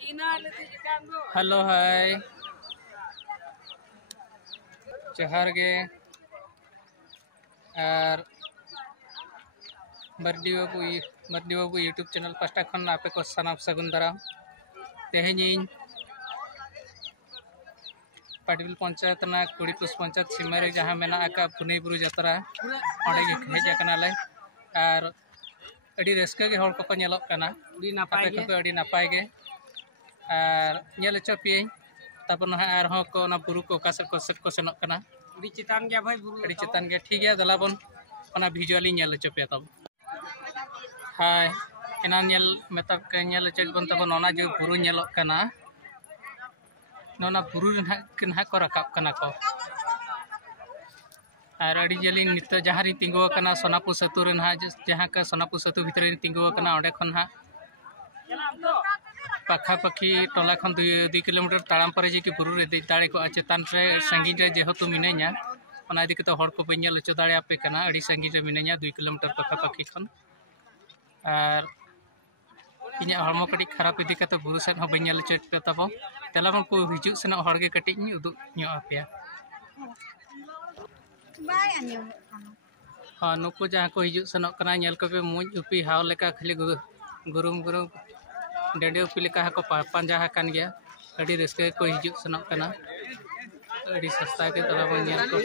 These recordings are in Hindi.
हेलो हाय जोहार गे और मर्दी बाबू यूट्यूब चैनल पास्टा खन आपे को सानाम सगुन दाराम तेहें पाटिल पंचायत कुड़ीपुस पंचायत सीमा रे जहाँ मेना आका पुनई बुरु जात्रा ओंडे गे हेज आकनाले और अड़ी रस्का गे हर को नेलोग कना अड़ी नापाय गे और नेल चो पे तब और को ना बुरु को ओका सेट को सेनोग कना अड़ी चितान गया भाई बुरु अड़ी चितान गया ठीक है दलाबन ओना भिजुअली नेल चो पे तब हाय एना नेल मेता के नेल चो बन तब ओना जो बुरु नेलोग कना नोना बुरु ना को रकाब कना को और अड़ी जली नित जहाँ री तिंगु कना सोनापुर सेतु रे ना जहाँ का सोनापुर सेतु भीतर री तिंगु कना ओंडे खन हा पाखा पाखी टोला खन 2 किलोमीटर ताड़ाम पर जी की बुरु रे दे दाड़े को चेतान रे संगी रे जेहेतु मिनेኛ ओना इदी कते हर को बइन नेल चो दाड़े आपे कना अड़ी संगी रे मिनेኛ 2 किलोमीटर पाखा पाखी खन और इन्या हरमो कटी खराब इदी कते बुरु सेन हो बइन नेल चो पे तबो तेलाबन को हिजु सेन हर गे कटी उदु न्यो आपेया हाँ नुकु जहाँ को हिजु सेनोग कना नेल को पे मुज उपी हाव लेका खाली गुरुम डेडे उपी लेका को पांजा हकान गया अड़ी रस्के को हिजु सेनोग कना अड़ी सस्ता के तलाबन नेल को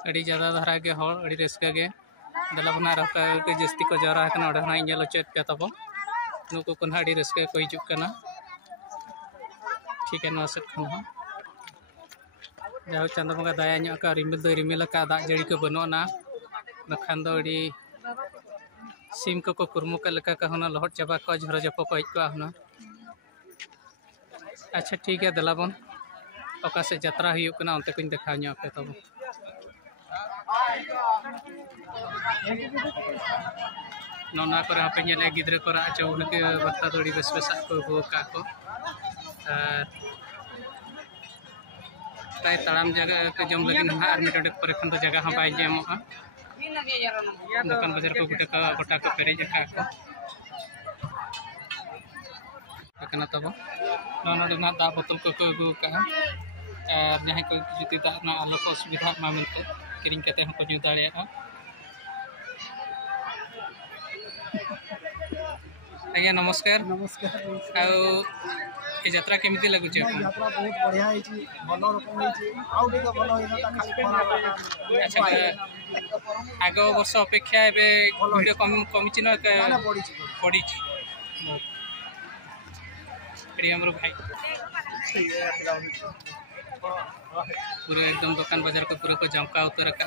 अड़ी ज़्यादा धारा के हर अड़ी रस्का के दलाबना रका के जस्ती को जरा हकना ओडे ना नेल चेत पे तबो नुको कोन अड़ी रस्का को हिजु कना ठीक है नोसेट खन हो जाओ चंद्र बंगा दया ᱧᱚᱜ का रिमिल दो रिमिल का दाग जड़ी को बनोना नखान दो अड़ी सिम को कुरमु का लेका का होना लहट चाबा को झरो जपो को हिज को होना अच्छा ठीक है दलाबन ओका से यात्रा हुई कना उनते कुछ देखा ᱧᱚᱜ पे तब नोना करे हापे नेले गिद्रे करा चौ के बत्ता दड़ी बेस बेसा को गो का को ताई ताड़ाम जगह के जम लगी ना और मिटडे पर खन जगह हम बाय जेमो दुकान बाजार को गोटा को पेरेज का को कना तब नोना ना दा बोतल को गो का और जहाँ को जुती दा ना आलो को सुविधा मा मिलते किरिंग कते हम को न्यू दाड़िया आज्ञा नमस्कार नमस्कार आउ ए यात्रा केमिति लागु छै यात्रा बहुत बढ़िया है छी भलो रकम है छी आउ देखो भलो है ना खाली खरा अच्छा आगो वर्ष अपेक्षा एबे वीडियो कमी छी न पड़ी छी एडी हमरो भाई पूरा एकदम दुकान बाजार को पूरा को जमका उतर का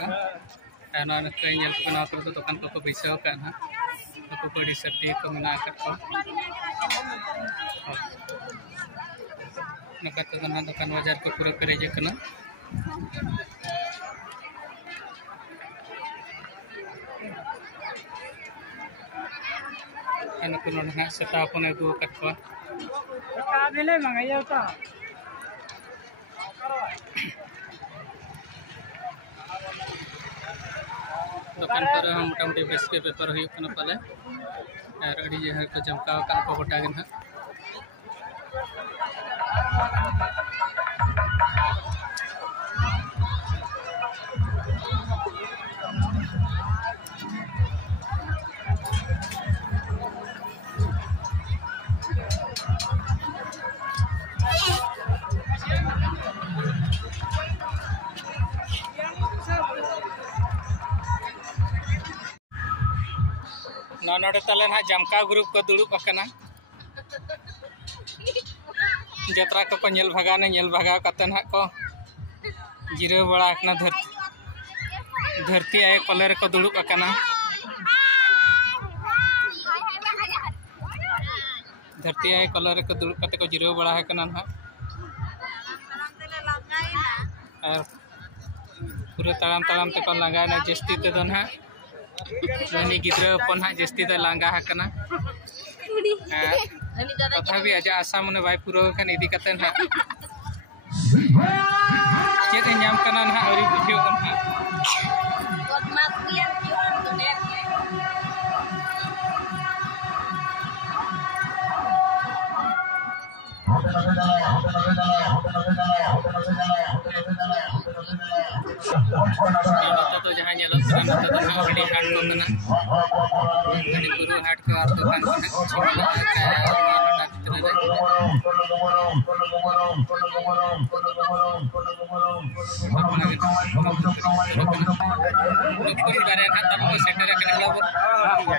ना कई नेल को ना तो दुकान को बैसाव का ना को बड़ी सर्दी को मना कर को नका तो ना दुकान बाजार को पूरा करे जे कना अन को ना सेटा अपन दु कटवा का भेले मंगाइयो ता दुकान पर हम मोटामुटी बेस के पेपर हुई पाले और अड़ी जहाँ को जमका का को गोटा गन हा नोडे तले ना जमका ग्रुप को दुड़ुब अकना यात्रा को नेल भगाव कते ना को जिराव बड़ा अकना धरती आए पले रे को दुड़ुब अकना धरती आए कलर को दुड़ कते को जिराव बड़ा है कना ना और पूरा ताड़ाम तक लांगा जस्ती ते दो ना ननी गिद्रा अपन हाँ जस्ती ते लांगा हकना तथा भी आजा आशा मन बाय पूरा कन इदी कते ना चेत नाम कना ना अरी बुझियो ना तो जहाँ तो हड़ी हाट को कना हड़ी गुरु हाट को और दुकान को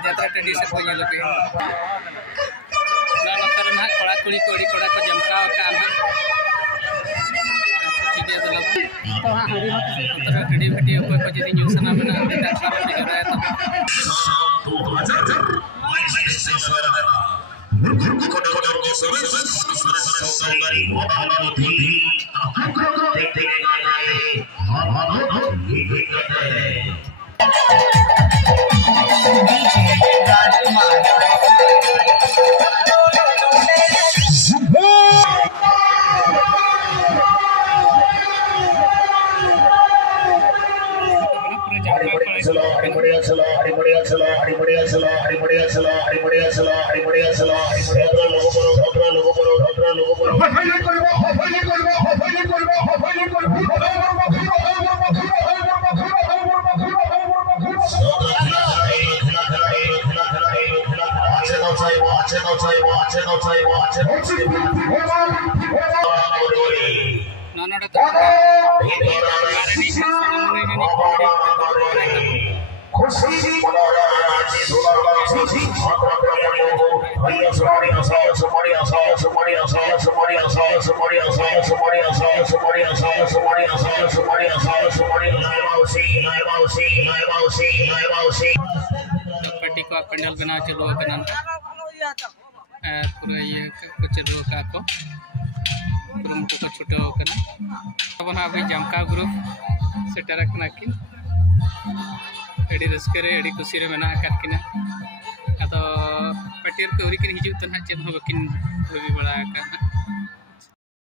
यात्रा टंडी से कोई लगे ना कड़ा कुड़ी कोड़ी कड़ा को जमका का ना ठीक है तो हड़ी भटी ऊपर को जदी न्यूज़ ना बना देता था जरा तो पार्टी को पंडाल बना चलो पूरा ये चलो को कुरुमुटु को छुटाव अब अभी जमका ग्रुप सेटर कि रस्के अड़ी खुशी मेना किना अद पार्टी को अवरी किन हजू तो ना चेद बाकिन भावी बड़ा